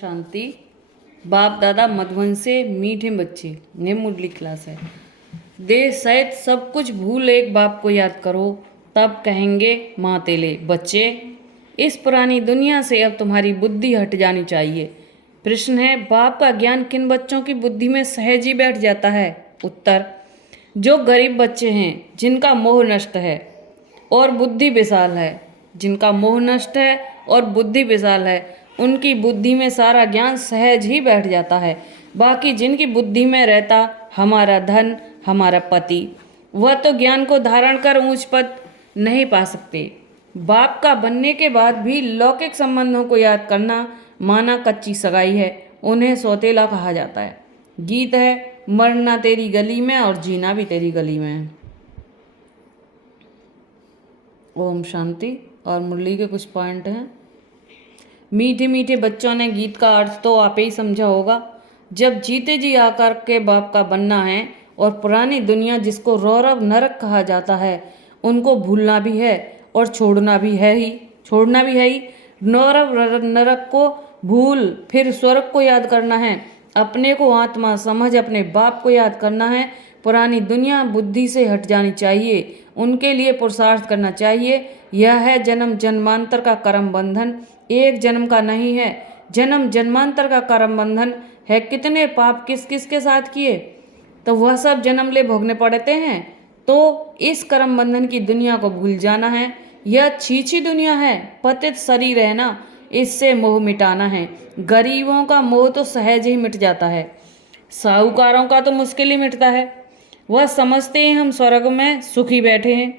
शांति। बाप दादा मधुबन से मीठे बच्चे ने मुरली क्लास है। देश सहित सब कुछ भूल एक बाप को याद करो, तब कहेंगे माँ तेले बच्चे। इस पुरानी दुनिया से अब तुम्हारी बुद्धि हट जानी चाहिए। प्रश्न है, बाप का ज्ञान किन बच्चों की बुद्धि में सहज ही बैठ जाता है? उत्तर, जो गरीब बच्चे हैं, जिनका मोह नष्ट है और बुद्धि विशाल है। जिनका मोह नष्ट है और बुद्धि विशाल है, उनकी बुद्धि में सारा ज्ञान सहज ही बैठ जाता है। बाकी जिनकी बुद्धि में रहता हमारा धन, हमारा पति, वह तो ज्ञान को धारण कर ऊंच पद नहीं पा सकते। बाप का बनने के बाद भी लौकिक संबंधों को याद करना माना कच्ची सगाई है। उन्हें सौतेला कहा जाता है। गीत है, मरना तेरी गली में और जीना भी तेरी गली में है। ओम शांति। और मुरली के कुछ पॉइंट हैं। मीठे मीठे बच्चों ने गीत का अर्थ तो आप ही समझा होगा। जब जीते जी आकर के बाप का बनना है और पुरानी दुनिया जिसको रौरव नरक कहा जाता है, उनको भूलना भी है और छोड़ना भी है ही। नौरव नरक को भूल फिर स्वर्ग को याद करना है। अपने को आत्मा समझ अपने बाप को याद करना है। पुरानी दुनिया बुद्धि से हट जानी चाहिए। उनके लिए पुरुषार्थ करना चाहिए। यह है जन्म जन्मांतर का कर्म बंधन, एक जन्म का नहीं है। जन्म जन्मांतर का कर्म बंधन है। कितने पाप किस किस के साथ किए तो वह सब जन्म ले भोगने पड़ते हैं। तो इस कर्म बंधन की दुनिया को भूल जाना है। यह छीछी दुनिया है, पतित शरीर है ना, इससे मोह मिटाना है। गरीबों का मोह तो सहज ही मिट जाता है, साहूकारों का तो मुश्किल ही मिटता है। वह समझते हैं हम स्वर्ग में सुखी बैठे हैं।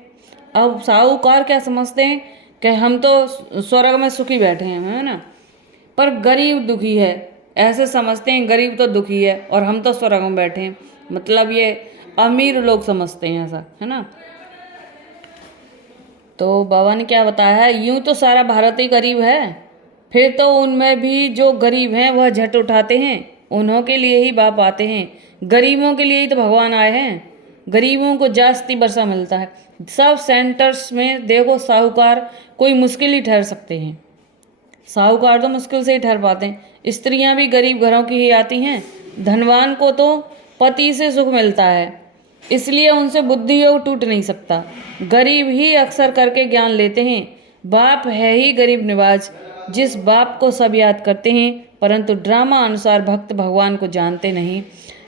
अब साहूकार क्या समझते हैं कि हम तो स्वर्ग में सुखी बैठे हैं, है ना, पर गरीब दुखी है। ऐसे समझते हैं गरीब तो दुखी है और हम तो स्वर्ग में बैठे हैं। मतलब ये अमीर लोग समझते हैं ऐसा, है ना। तो बाबा ने क्या बताया है, यूं तो सारा भारत ही गरीब है, फिर तो उनमें भी जो गरीब हैं वह झट उठाते हैं। उन्हों के लिए ही बाप आते हैं। गरीबों के लिए ही तो भगवान आए हैं। गरीबों को जास्ती वर्षा मिलता है। सब सेंटर्स में देखो, साहूकार कोई मुश्किल ही ठहर सकते हैं। साहूकार तो मुश्किल से ही ठहर पाते हैं। स्त्रियां भी गरीब घरों की ही आती हैं। धनवान को तो पति से सुख मिलता है, इसलिए उनसे बुद्धि योग टूट नहीं सकता। गरीब ही अक्सर करके ज्ञान लेते हैं। बाप है ही गरीब निवाज, जिस बाप को सब याद करते हैं, परंतु ड्रामा अनुसार भक्त भगवान को जानते नहीं।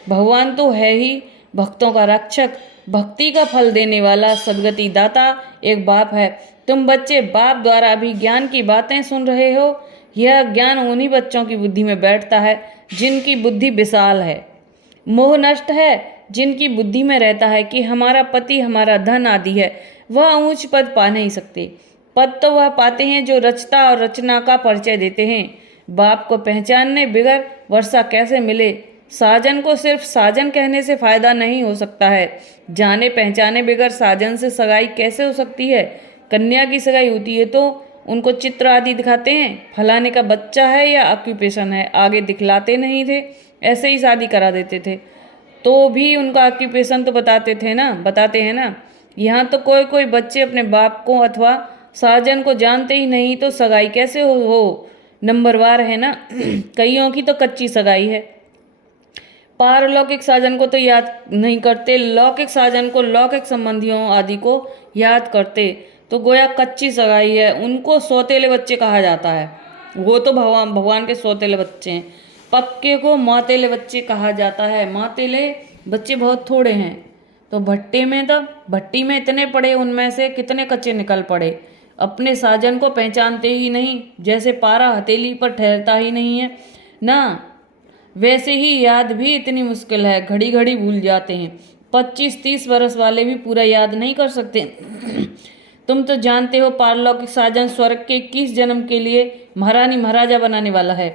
भगवान तो है ही भक्तों का रक्षक, भक्ति का फल देने वाला, सदगति दाता एक बाप है। तुम बच्चे बाप द्वारा भी ज्ञान की बातें सुन रहे हो। यह ज्ञान उन्हीं बच्चों की बुद्धि में बैठता है जिनकी बुद्धि विशाल है, मोह नष्ट है, जिनकी बुद्धि में रहता है कि हमारा पति हमारा धन आदि है। वह ऊंच पद पा नहीं सकते। पद तो वह पाते हैं जो रचता और रचना का परिचय देते हैं। बाप को पहचानने बिगर वर्षा कैसे मिले? साजन को सिर्फ साजन कहने से फायदा नहीं हो सकता है। जाने पहचाने बिगर साजन से सगाई कैसे हो सकती है? कन्या की सगाई होती है तो उनको चित्र आदि दिखाते हैं, फलाने का बच्चा है या ऑक्यूपेशन है, आगे दिखलाते नहीं थे, ऐसे ही शादी करा देते थे। तो भी उनका ऑक्यूपेशन तो बताते हैं ना। यहाँ तो कोई कोई बच्चे अपने बाप को अथवा साजन को जानते ही नहीं, तो सगाई कैसे हो नंबरवार है ना। कईयों की तो कच्ची सगाई है। पारलौकिक साजन को तो याद नहीं करते, लौकिक साजन को, लौकिक संबंधियों आदि को याद करते, तो गोया कच्ची सगाई है। उनको सौतेले बच्चे कहा जाता है। वो तो भगवान के सौतेले बच्चे हैं। पक्के को मौतेले बच्चे कहा जाता है। मौतेले बच्चे बहुत थोड़े हैं। तो भट्टी में इतने पड़े, उनमें से कितने कच्चे निकल पड़े। अपने साजन को पहचानते ही नहीं, जैसे पारा हथेली पर ठहरता ही नहीं है ना, वैसे ही याद भी इतनी मुश्किल है। घड़ी घड़ी भूल जाते हैं। 25-30 वर्ष वाले भी पूरा याद नहीं कर सकते। तुम तो जानते हो पारलौकिक साजन स्वर्ग के 21 जन्म के लिए महारानी महाराजा बनाने वाला है।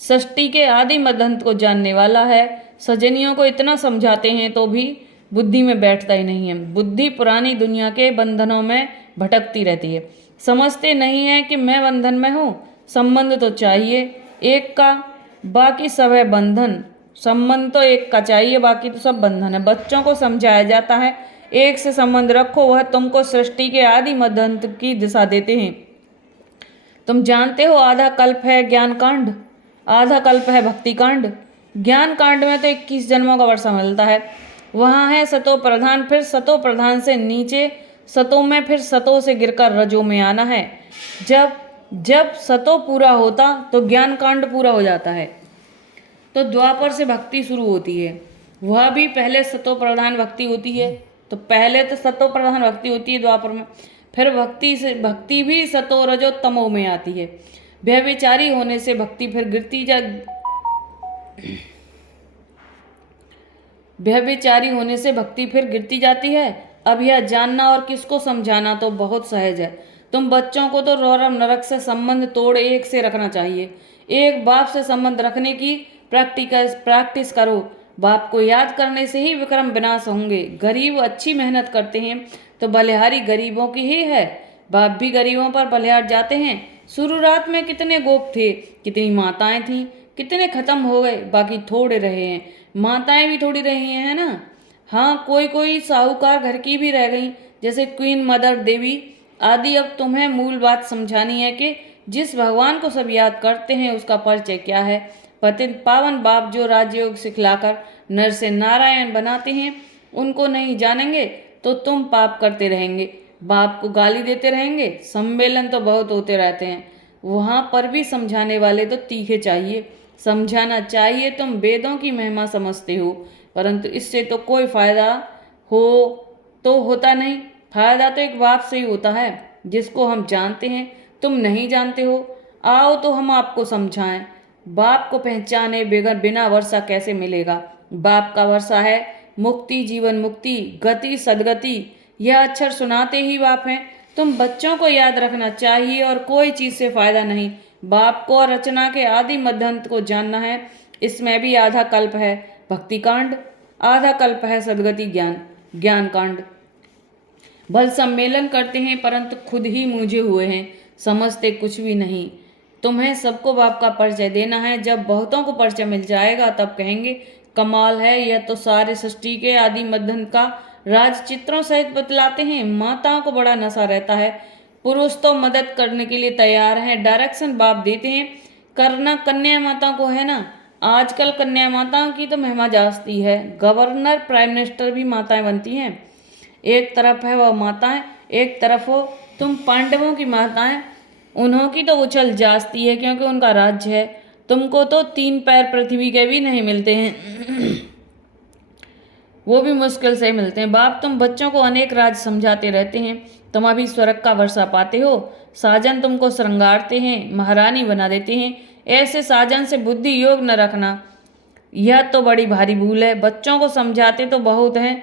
षष्ठी के आदि मदंत को जानने वाला है। सजनियों को इतना समझाते हैं तो भी बुद्धि में बैठता ही नहीं है। बुद्धि पुरानी दुनिया के बंधनों में भटकती रहती है। समझते नहीं है कि मैं बंधन में हूँ। संबंध तो चाहिए एक का, बाकी सब है बंधन। संबंध तो एक का चाहिए, बाकी तो सब बंधन है। बच्चों को समझाया जाता है एक से संबंध रखो, वह तुमको सृष्टि के आदि मदंत की दिशा देते हैं। तुम जानते हो आधा कल्प है ज्ञान कांड। आधा कल्प है भक्ति कांड। ज्ञान कांड में तो 21 जन्मों का वर्षा मिलता है। वहाँ है सतो प्रधान, फिर सतो प्रधान से नीचे सतों में, फिर सतों से गिरकर रजों में आना है। जब जब सतो पूरा होता तो ज्ञान कांड पूरा हो जाता है। तो द्वापर से भक्ति शुरू होती है, वह भी पहले सतो प्रधान भक्ति होती है। तो पहले तो सतो प्रधान भक्ति होती है द्वापर में, फिर भक्ति भी सतो रजो तमो में आती है। व्यभिचारी होने से भक्ति फिर व्यभिचारी होने से भक्ति फिर गिरती जाती है। अब यह जानना और किसको समझाना तो बहुत सहज है। तुम बच्चों को तो रौरव नरक से संबंध तोड़ एक से रखना चाहिए। एक बाप से संबंध रखने की प्रैक्टिस करो। बाप को याद करने से ही विक्रम विनाश होंगे। गरीब अच्छी मेहनत करते हैं तो बलिहारी गरीबों की ही है। बाप भी गरीबों पर बलिहार जाते हैं। शुरुआत में कितने गोप थे, कितनी माताएं थीं, कितने खत्म हो गए, बाकी थोड़े रहे हैं। माताएं भी थोड़ी रही हैं ना। हाँ, कोई कोई साहूकार घर की भी रह गई, जैसे क्वीन मदर देवी आदि। अब तुम्हें मूल बात समझानी है कि जिस भगवान को सब याद करते हैं उसका परिचय क्या है। पतित पावन बाप जो राजयोग सिखलाकर नर से नारायण बनाते हैं, उनको नहीं जानेंगे तो तुम पाप करते रहेंगे, बाप को गाली देते रहेंगे। सम्मेलन तो बहुत होते रहते हैं, वहाँ पर भी समझाने वाले तो तीखे चाहिए। समझाना चाहिए। तुम वेदों की महिमा समझते हो, परंतु इससे तो कोई फायदा हो तो होता नहीं। फायदा तो एक बाप से ही होता है जिसको हम जानते हैं, तुम नहीं जानते हो। आओ तो हम आपको समझाएं। बाप को पहचाने बगैर बिना वर्षा कैसे मिलेगा। बाप का वर्षा है मुक्ति, जीवन मुक्ति, गति सदगति। यह अक्षर सुनाते ही बाप हैं। तुम बच्चों को याद रखना चाहिए और कोई चीज़ से फायदा नहीं। बाप को और रचना के आदि मध्यांत को जानना है। इसमें भी आधा कल्प है भक्ति कांड, आधा कल्प है सदगति ज्ञान कांड। भल सम्मेलन करते हैं परंतु खुद ही मूझे हुए हैं, समझते कुछ भी नहीं। तुम्हें सबको बाप का परिचय देना है। जब बहुतों को परिचय मिल जाएगा तब कहेंगे कमाल है, यह तो सारे सृष्टि के आदि मध्य का राज चित्रों सहित बतलाते हैं। माताओं को बड़ा नशा रहता है, पुरुष तो मदद करने के लिए तैयार हैं, डायरेक्शन बाप देते हैं। करना कन्या माताओं को है ना। आजकल कन्या माताओं की तो महिमा जास्ती है। गवर्नर प्राइम मिनिस्टर भी माताएं बनती हैं। एक तरफ है वह माताएं, एक तरफ हो तुम पांडवों की माताएं। उन्हों की तो उछल जास्ती है क्योंकि उनका राज्य है। तुमको तो 3 पैर पृथ्वी के भी नहीं मिलते हैं वो भी मुश्किल से मिलते हैं। बाप तुम बच्चों को अनेक राज समझाते रहते हैं, तुम अभी स्वर्ग का वर्षा पाते हो। साजन तुमको श्रृंगारते हैं, महारानी बना देते हैं। ऐसे साजन से बुद्धि योग न रखना, यह तो बड़ी भारी भूल है। बच्चों को समझाते तो बहुत हैं,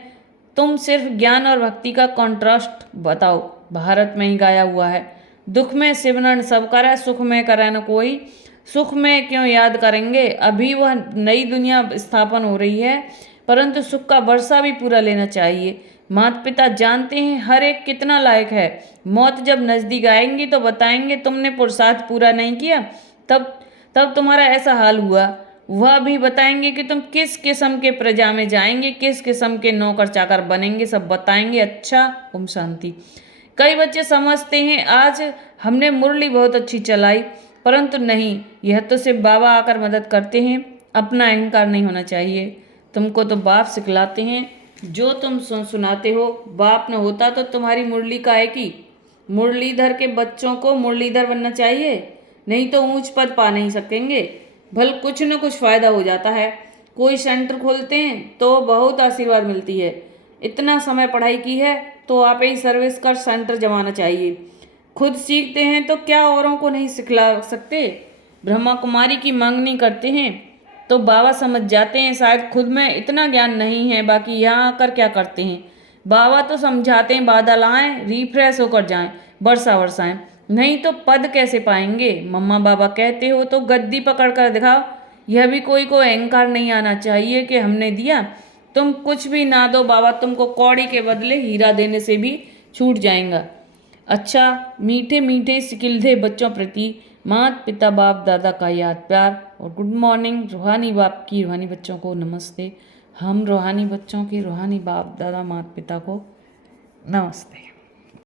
तुम सिर्फ ज्ञान और भक्ति का कॉन्ट्रास्ट बताओ। भारत में ही गाया हुआ है, दुख में सिमरन सब करे, सुख में करे न कोई। सुख में क्यों याद करेंगे, अभी वह नई दुनिया स्थापन हो रही है, परंतु सुख का वर्षा भी पूरा लेना चाहिए। माता पिता जानते हैं हर एक कितना लायक है। मौत जब नज़दीक आएंगी तो बताएंगे तुमने पुरुषार्थ पूरा नहीं किया, तब तुम्हारा ऐसा हाल हुआ। वह भी बताएंगे कि तुम किस किस्म के प्रजा में जाएंगे, किस किस्म के नौकर चाकर बनेंगे, सब बताएंगे। अच्छा, ओम शांति। कई बच्चे समझते हैं आज हमने मुरली बहुत अच्छी चलाई, परंतु नहीं, यह तो सिर्फ बाबा आकर मदद करते हैं। अपना अहंकार नहीं होना चाहिए। तुमको तो बाप सिखलाते हैं, जो तुम सुनाते हो। बाप न होता तो तुम्हारी मुरली काहे की। मुरलीधर के बच्चों को मुरलीधर बनना चाहिए, नहीं तो ऊंच पद पा नहीं सकेंगे। भल कुछ न कुछ फायदा हो जाता है। कोई सेंटर खोलते हैं तो बहुत आशीर्वाद मिलती है। इतना समय पढ़ाई की है तो आप ही सर्विस कर सेंटर जमाना चाहिए। खुद सीखते हैं तो क्या औरों को नहीं सिखला सकते। ब्रह्मा कुमारी की मांगनी करते हैं तो बाबा समझ जाते हैं शायद खुद में इतना ज्ञान नहीं है, बाकी यहाँ आकर क्या करते हैं। बाबा तो समझाते हैं बादल आएँ रिफ्रेश होकर जाएं, वर्षा वर्षाएं, नहीं तो पद कैसे पाएंगे। मम्मा बाबा कहते हो तो गद्दी पकड़ कर दिखाओ। यह भी कोई को अहंकार नहीं आना चाहिए कि हमने दिया। तुम कुछ भी ना दो, बाबा तुमको कौड़ी के बदले हीरा देने से भी छूट जाएगा। अच्छा, मीठे मीठे सिकिलधे बच्चों प्रति माता पिता बाप दादा का याद प्यार और गुड मॉर्निंग। रूहानी बाप की रूहानी बच्चों को नमस्ते। हम रूहानी बच्चों के रूहानी बाप दादा माता पिता को नमस्ते।